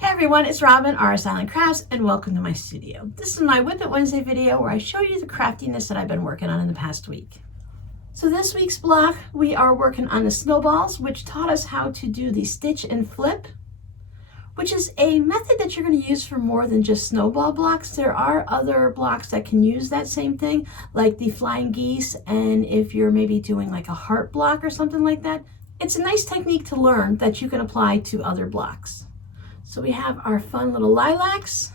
Hey everyone, it's Robin, RS Island Crafts, and welcome to my studio. This is my WiP It Wednesday video where I show you the craftiness that I've been working on in the past week. So this week's block, we are working on the snowballs, which taught us how to do the stitch and flip, which is a method that you're going to use for more than just snowball blocks. There are other blocks that can use that same thing, like the flying geese, and if you're maybe doing like a heart block or something like that, it's a nice technique to learn that you can apply to other blocks. So we have our fun little lilacs.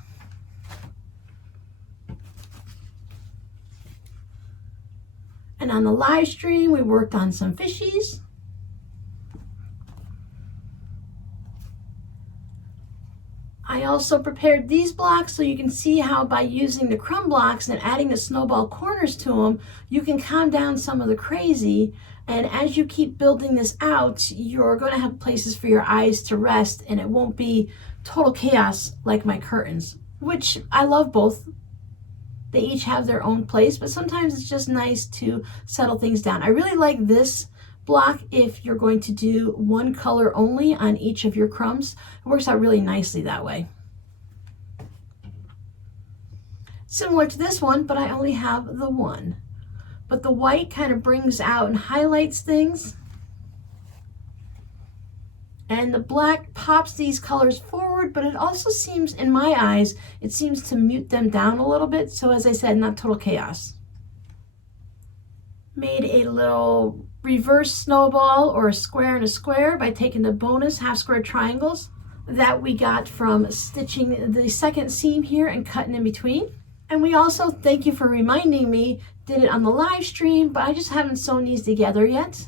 And on the live stream, we worked on some fishies. I also prepared these blocks so you can see how by using the crumb blocks and adding the snowball corners to them, you can calm down some of the crazy. And as you keep building this out, you're going to have places for your eyes to rest, and it won't be total chaos like my curtains, which I love both. They each have their own place, but sometimes it's just nice to settle things down. I really like this block if you're going to do one color only on each of your crumbs. It works out really nicely that way. Similar to this one, but I only have the one. But the white kind of brings out and highlights things. And the black pops these colors forward, but it also seems, in my eyes, it seems to mute them down a little bit. So as I said, not total chaos. Made a little reverse snowball or a square and a square by taking the bonus half square triangles that we got from stitching the second seam here and cutting in between. And we also, thank you for reminding me, did it on the live stream, but I just haven't sewn these together yet.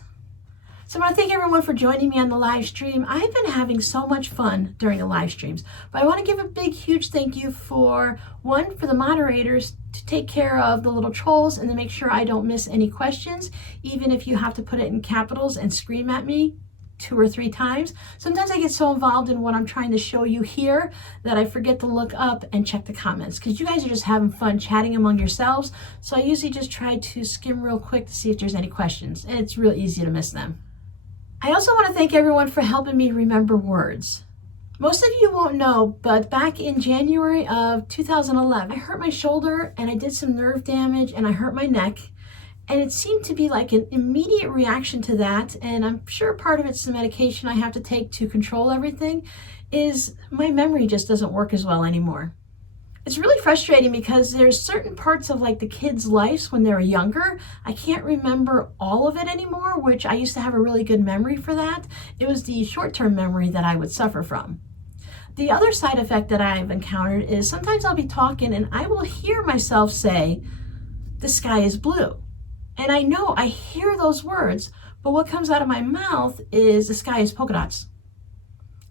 So I want to thank everyone for joining me on the live stream. I've been having so much fun during the live streams, but I want to give a big, huge thank you for the moderators to take care of the little trolls and to make sure I don't miss any questions, even if you have to put it in capitals and scream at me 2 or 3 times. Sometimes I get so involved in what I'm trying to show you here that I forget to look up and check the comments, because you guys are just having fun chatting among yourselves. So I usually just try to skim real quick to see if there's any questions, and it's real easy to miss them. I also want to thank everyone for helping me remember words. Most of you won't know, but back in January of 2011, I hurt my shoulder and I did some nerve damage and I hurt my neck. And it seemed to be like an immediate reaction to that, and I'm sure part of it's the medication I have to take to control everything, is my memory just doesn't work as well anymore. It's really frustrating because there's certain parts of like the kids' lives when they were younger, I can't remember all of it anymore, which I used to have a really good memory for that. It was the short-term memory that I would suffer from. The other side effect that I've encountered is sometimes I'll be talking and I will hear myself say, "The sky is blue." And I know I hear those words, but what comes out of my mouth is "the sky is polka dots."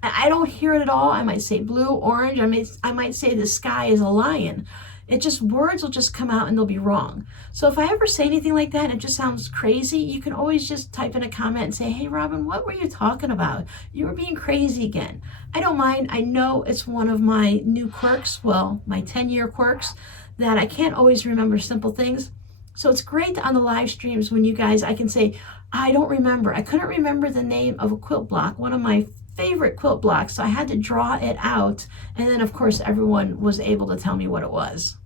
I don't hear it at all. I might say blue, orange. I might say "the sky is a lion." It just, words will just come out and they'll be wrong. So if I ever say anything like that and it just sounds crazy, you can always just type in a comment and say, "Hey Robin, what were you talking about? You were being crazy again." I don't mind. I know it's one of my new quirks, well, my 10-year quirks, that I can't always remember simple things. So it's great on the live streams when you guys, I can say, "I don't remember. I couldn't remember the name of a quilt block, one of my favorite quilt blocks, so I had to draw it out." And then of course everyone was able to tell me what it was.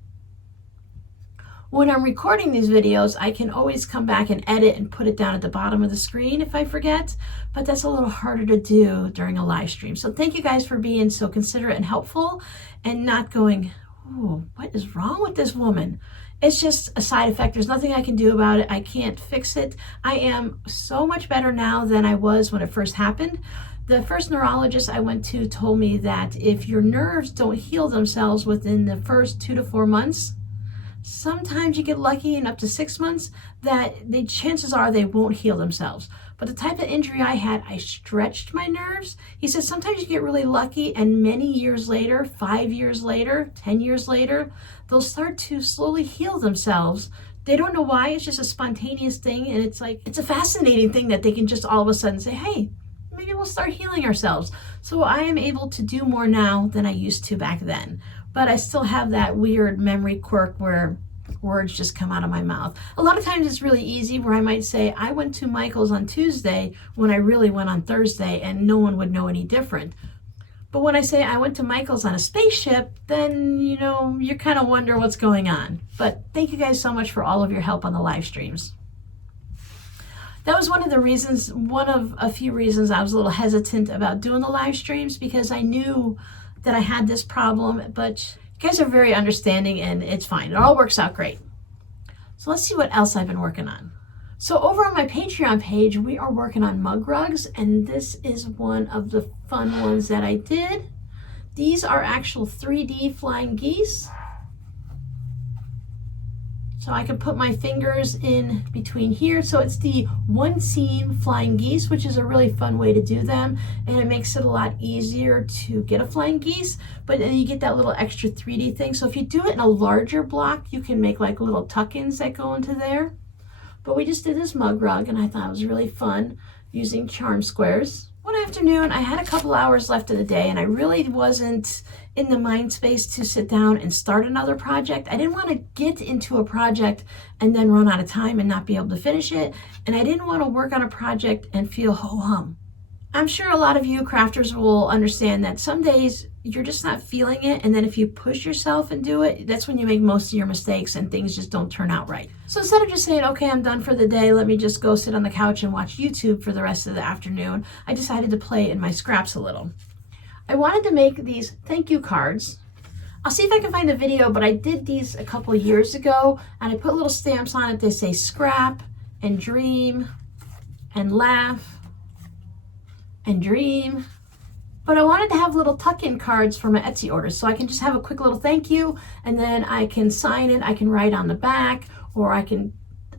When I'm recording these videos, I can always come back and edit and put it down at the bottom of the screen if I forget, but that's a little harder to do during a live stream. So thank you guys for being so considerate and helpful and not going, "Oh, what is wrong with this woman?" It's just a side effect. There's nothing I can do about it. I can't fix it. I am so much better now than I was when it first happened. The first neurologist I went to told me that if your nerves don't heal themselves within the first 2 to 4 months, sometimes you get lucky in up to 6 months, that the chances are they won't heal themselves. But the type of injury I had, I stretched my nerves. He said sometimes you get really lucky and many years later, 5 years later, 10 years later, they'll start to slowly heal themselves. They don't know why, it's just a spontaneous thing. And it's like, it's a fascinating thing that they can just all of a sudden say, "Hey, maybe we'll start healing ourselves." So I am able to do more now than I used to back then. But I still have that weird memory quirk where words just come out of my mouth. A lot of times it's really easy where I might say, "I went to Michael's on Tuesday," when I really went on Thursday, and no one would know any different. But when I say I went to Michael's on a spaceship, then, you know, you kind of wonder what's going on. But thank you guys so much for all of your help on the live streams. That was one of the reasons, one of a few reasons I was a little hesitant about doing the live streams, because I knew that I had this problem, but you guys are very understanding and it's fine. It all works out great. So let's see what else I've been working on. So over on my Patreon page, we are working on mug rugs, and this is one of the fun ones that I did. These are actual 3D flying geese. So I can put my fingers in between here. So it's the one seam flying geese, which is a really fun way to do them. And it makes it a lot easier to get a flying geese, but then you get that little extra 3D thing. So if you do it in a larger block, you can make like little tuck-ins that go into there. But we just did this mug rug, and I thought it was really fun using charm squares. One afternoon, I had a couple hours left of the day, and I really wasn't in the mind space to sit down and start another project. I didn't want to get into a project and then run out of time and not be able to finish it. And I didn't want to work on a project and feel ho-hum. I'm sure a lot of you crafters will understand that some days you're just not feeling it, and then if you push yourself and do it, that's when you make most of your mistakes and things just don't turn out right. So instead of just saying, okay, I'm done for the day, let me just go sit on the couch and watch YouTube for the rest of the afternoon, I decided to play in my scraps a little. I wanted to make these thank you cards. I'll see if I can find a video, but I did these a couple of years ago, and I put little stamps on it. They say scrap and dream and laugh and dream. But I wanted to have little tuck-in cards for my Etsy orders, so I can just have a quick little thank you, and then I can sign it, I can write on the back, or I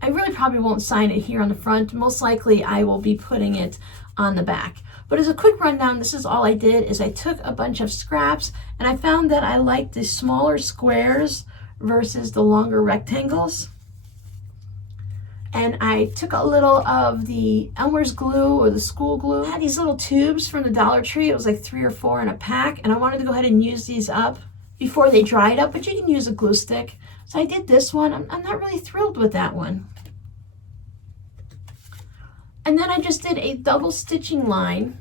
really probably won't sign it here on the front. Most likely I will be putting it on the back. But as a quick rundown, this is all I did, is I took a bunch of scraps, and I found that I liked the smaller squares versus the longer rectangles. And I took a little of the Elmer's glue or the school glue. I had these little tubes from the Dollar Tree. It was like 3 or 4 in a pack, and I wanted to go ahead and use these up before they dried up, but you can use a glue stick. So I did this one. I'm not really thrilled with that one. And then I just did a double stitching line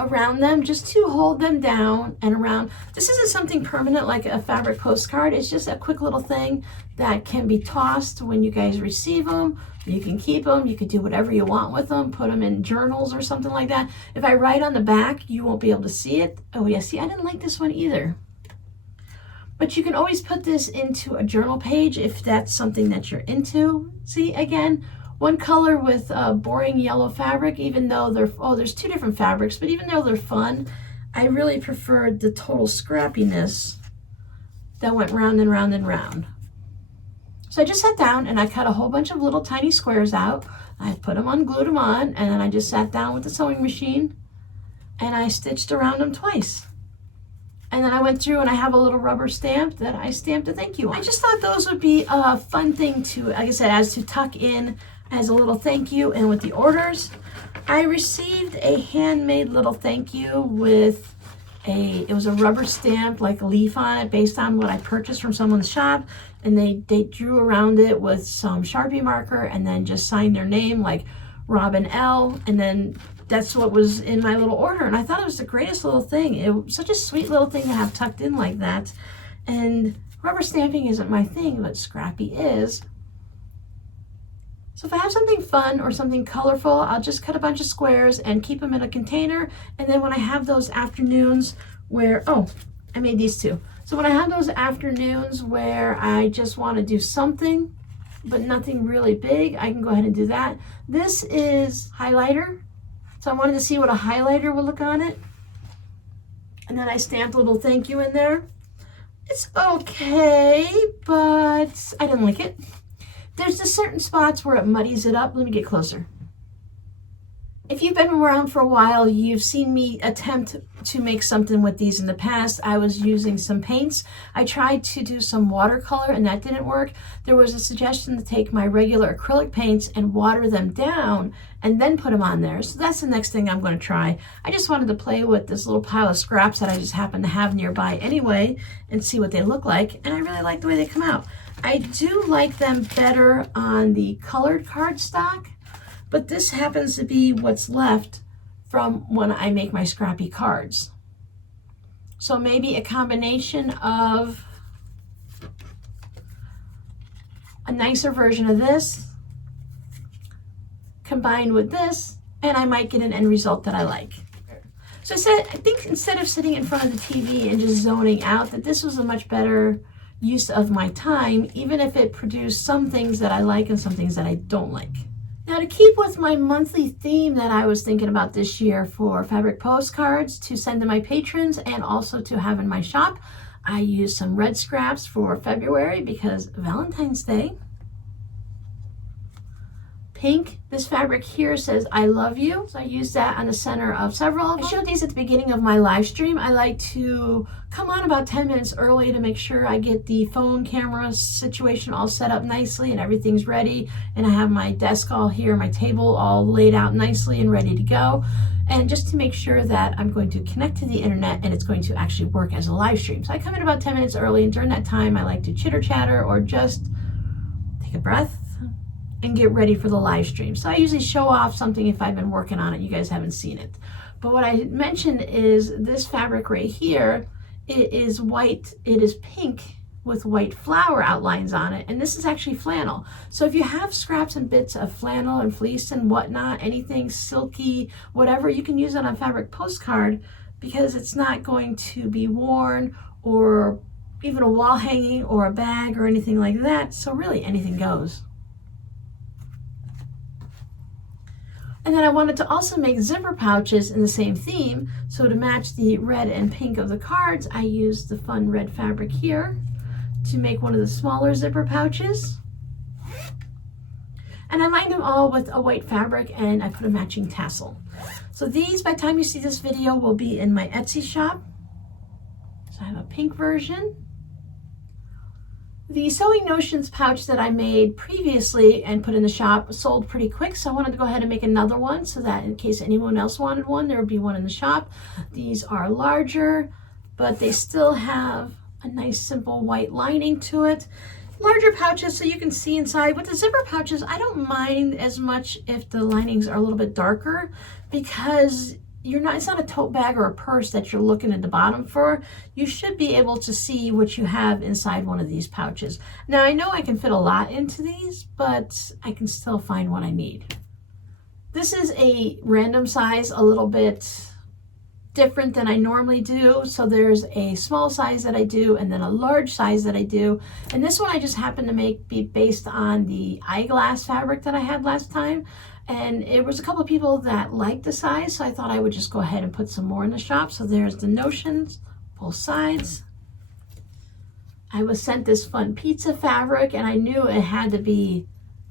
around them just to hold them down and around. This isn't something permanent like a fabric postcard. It's just a quick little thing that can be tossed when you guys receive them. You can keep them. You can do whatever you want with them. Put them in journals or something like that. If I write on the back, you won't be able to see it. Oh yeah, see, I didn't like this one either. But you can always put this into a journal page if that's something that you're into. See, again, one color with boring yellow fabric, even though there's 2 different fabrics, but even though they're fun, I really preferred the total scrappiness that went round and round and round. So I just sat down and I cut a whole bunch of little tiny squares out. I put them on, glued them on, and then I just sat down with the sewing machine and I stitched around them twice. And then I went through and I have a little rubber stamp that I stamped a thank you on. I just thought those would be a fun thing to, like I said, as to tuck in as a little thank you. And with the orders, I received a handmade little thank you with it was a rubber stamp, like a leaf on it based on what I purchased from someone's shop. And they drew around it with some Sharpie marker and then just signed their name like Robin L. And then that's what was in my little order. And I thought it was the greatest little thing. It was such a sweet little thing to have tucked in like that. And rubber stamping isn't my thing, but scrappy is. So if I have something fun or something colorful, I'll just cut a bunch of squares and keep them in a container. And then when I have those afternoons where, oh, I made these too. So when I have those afternoons where I just want to do something, but nothing really big, I can go ahead and do that. This is highlighter. So I wanted to see what a highlighter would look on it. And then I stamped a little thank you in there. It's okay, but I didn't like it. There's just certain spots where it muddies it up. Let me get closer. If you've been around for a while, you've seen me attempt to make something with these in the past. I was using some paints. I tried to do some watercolor and that didn't work. There was a suggestion to take my regular acrylic paints and water them down and then put them on there. So that's the next thing I'm going to try. I just wanted to play with this little pile of scraps that I just happen to have nearby anyway and see what they look like. And I really like the way they come out. I do like them better on the colored cardstock. But this happens to be what's left from when I make my scrappy cards. So maybe a combination of a nicer version of this combined with this, and I might get an end result that I like. So I think instead of sitting in front of the TV and just zoning out, that this was a much better use of my time, even if it produced some things that I like and some things that I don't like. Now, to keep with my monthly theme that I was thinking about this year for fabric postcards to send to my patrons and also to have in my shop, I used some red scraps for February because Valentine's Day. Pink, this fabric here says I love you, so I used that on the center of several of them. I showed these at the beginning of my live stream. I like to come on about 10 minutes early to make sure I get the phone camera situation all set up nicely and everything's ready, and I have my desk all here, my table all laid out nicely and ready to go, and just to make sure that I'm going to connect to the internet and it's going to actually work as a live stream. So I come in about 10 minutes early, and during that time I like to chitter chatter or just take a breath and get ready for the live stream. So I usually show off something if I've been working on it, you guys haven't seen it. But what I mentioned is this fabric right here, it is white, it is pink with white flower outlines on it, and this is actually flannel. So if you have scraps and bits of flannel and fleece and whatnot, anything silky, whatever, you can use it on fabric postcard because it's not going to be worn or even a wall hanging or a bag or anything like that. So really anything goes. And then I wanted to also make zipper pouches in the same theme. So to match the red and pink of the cards, I used the fun red fabric here to make one of the smaller zipper pouches. And I lined them all with a white fabric and I put a matching tassel. So these, by the time you see this video, will be in my Etsy shop. So I have a pink version. The Sewing Notions pouch that I made previously and put in the shop sold pretty quick, so I wanted to go ahead and make another one so that in case anyone else wanted one, there would be one in the shop. These are larger, but they still have a nice simple white lining to it. Larger pouches so you can see inside. With the zipper pouches, I don't mind as much if the linings are a little bit darker because it's not a tote bag or a purse that you're looking at the bottom for. You should be able to see what you have inside one of these pouches. Now I know I can fit a lot into these, but I can still find what I need. This is a random size, a little bit different than I normally do. So there's a small size that I do and then a large size that I do. And this one I just happened to make based on the eyeglass fabric that I had last time. And it was a couple of people that liked the size, so I thought I would just go ahead and put some more in the shop. So there's the Notions, both sides. I was sent this fun pizza fabric, and I knew it had to be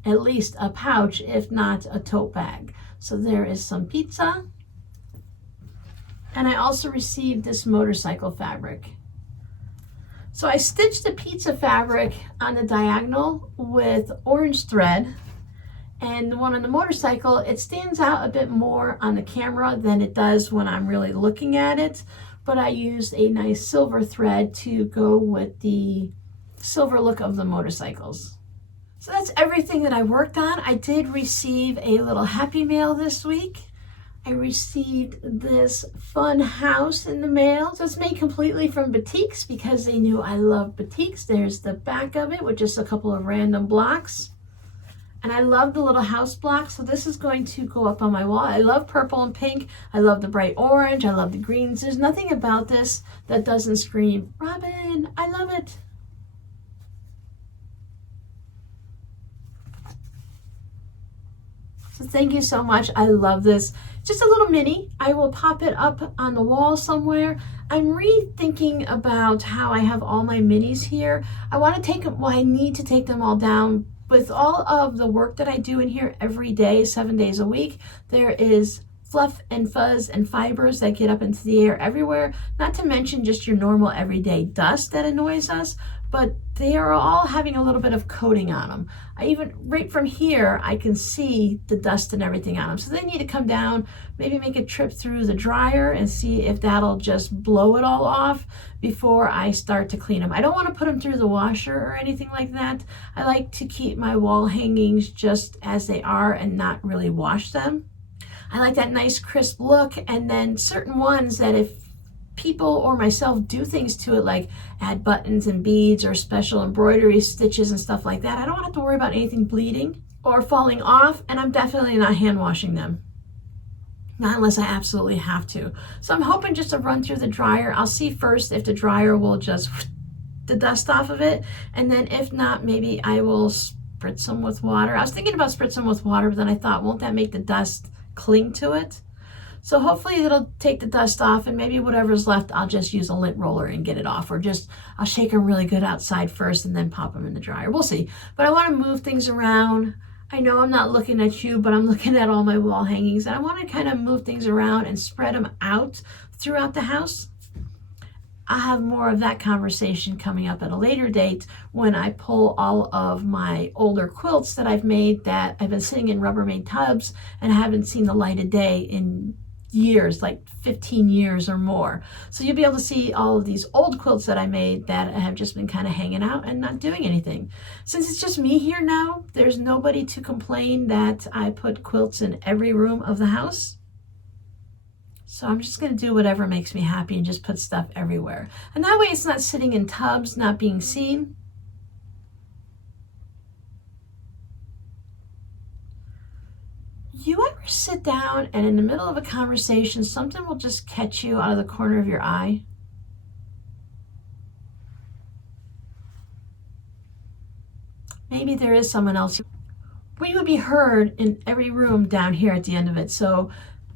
at least a pouch, if not a tote bag. So there is some pizza. And I also received this motorcycle fabric. So I stitched the pizza fabric on the diagonal with orange thread. And the one on the motorcycle, it stands out a bit more on the camera than it does when I'm really looking at it. But I used a nice silver thread to go with the silver look of the motorcycles. So that's everything that I worked on. I did receive a little happy mail this week. I received this fun house in the mail. So it's made completely from batiks because they knew I love batiks. There's the back of it with just a couple of random blocks. And I love the little house block, so this is going to go up on my wall. I love purple and pink. I love the bright orange. I love the greens. There's nothing about this that doesn't scream, Robin, I love it. So thank you so much. I love this. Just a little mini. I will pop it up on the wall somewhere. I'm rethinking about how I have all my minis here. I want to take them, well, I need to take them all down. With all of the work that I do in here every day, 7 days a week, there is fluff and fuzz and fibers that get up into the air everywhere, not to mention just your normal everyday dust that annoys us, but they are all having a little bit of coating on them. Right from here, I can see the dust and everything on them. So they need to come down, maybe make a trip through the dryer and see if that'll just blow it all off before I start to clean them. I don't want to put them through the washer or anything like that. I like to keep my wall hangings just as they are and not really wash them. I like that nice crisp look. And then certain ones that if people or myself do things to it, like add buttons and beads or special embroidery stitches and stuff like that, I don't have to worry about anything bleeding or falling off, and I'm definitely not hand washing them. Not unless I absolutely have to. So I'm hoping just to run through the dryer. I'll see first if the dryer will just the dust off of it, and then if not, maybe I will spritz them with water. I was thinking about spritzing them with water, but then I thought, won't that make the dust cling to it? So hopefully it'll take the dust off, and maybe whatever's left, I'll just use a lint roller and get it off, or just I'll shake them really good outside first and then pop them in the dryer. We'll see. But I want to move things around. I know I'm not looking at you, but I'm looking at all my wall hangings, and I want to kind of move things around and spread them out throughout the house. I'll have more of that conversation coming up at a later date when I pull all of my older quilts that I've made that I've been sitting in Rubbermaid tubs and haven't seen the light of day in years, like 15 years or more. So you'll be able to see all of these old quilts that I made that have just been kind of hanging out and not doing anything. Since it's just me here now, there's nobody to complain that I put quilts in every room of the house. So I'm just going to do whatever makes me happy and just put stuff everywhere. And that way it's not sitting in tubs, not being seen. You ever sit down and in the middle of a conversation, something will just catch you out of the corner of your eye? Maybe there is someone else. We would be heard in every room down here at the end of it. So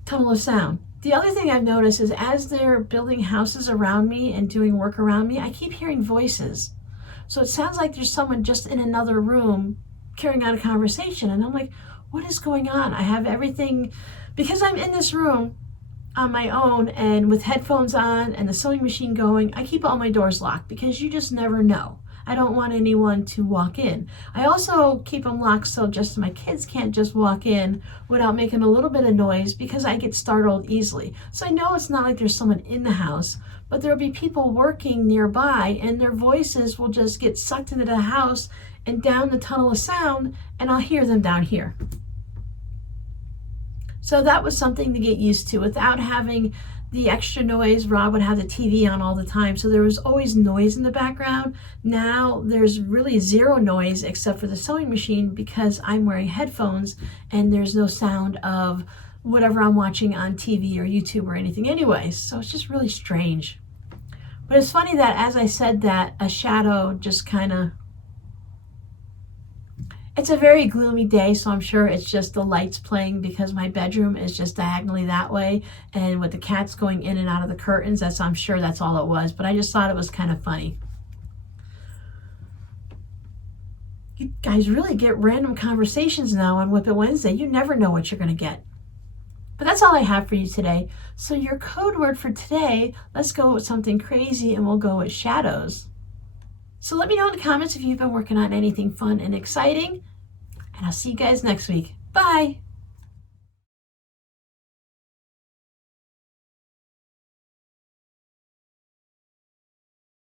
tunnel of sound. The other thing I've noticed is as they're building houses around me and doing work around me, I keep hearing voices. So it sounds like there's someone just in another room carrying on a conversation. And I'm like, what is going on? I have everything, because I'm in this room on my own and with headphones on and the sewing machine going, I keep all my doors locked because you just never know. I don't want anyone to walk in. I also keep them locked so just my kids can't just walk in without making a little bit of noise because I get startled easily. So I know it's not like there's someone in the house, but there'll be people working nearby and their voices will just get sucked into the house and down the tunnel of sound, and I'll hear them down here. So that was something to get used to without having the extra noise. Rob would have the TV on all the time, so there was always noise in the background. Now there's really zero noise except for the sewing machine because I'm wearing headphones and there's no sound of whatever I'm watching on TV or YouTube or anything anyways. So it's just really strange. But it's funny that as I said that, a shadow just kind of, it's a very gloomy day, so I'm sure it's just the lights playing because my bedroom is just diagonally that way, and with the cats going in and out of the curtains, I'm sure that's all it was, but I just thought it was kind of funny. You guys really get random conversations now on WiP It Wednesday. You never know what you're going to get. But that's all I have for you today. So your code word for today, let's go with something crazy, and we'll go with shadows. So let me know in the comments if you've been working on anything fun and exciting, and I'll see you guys next week. Bye.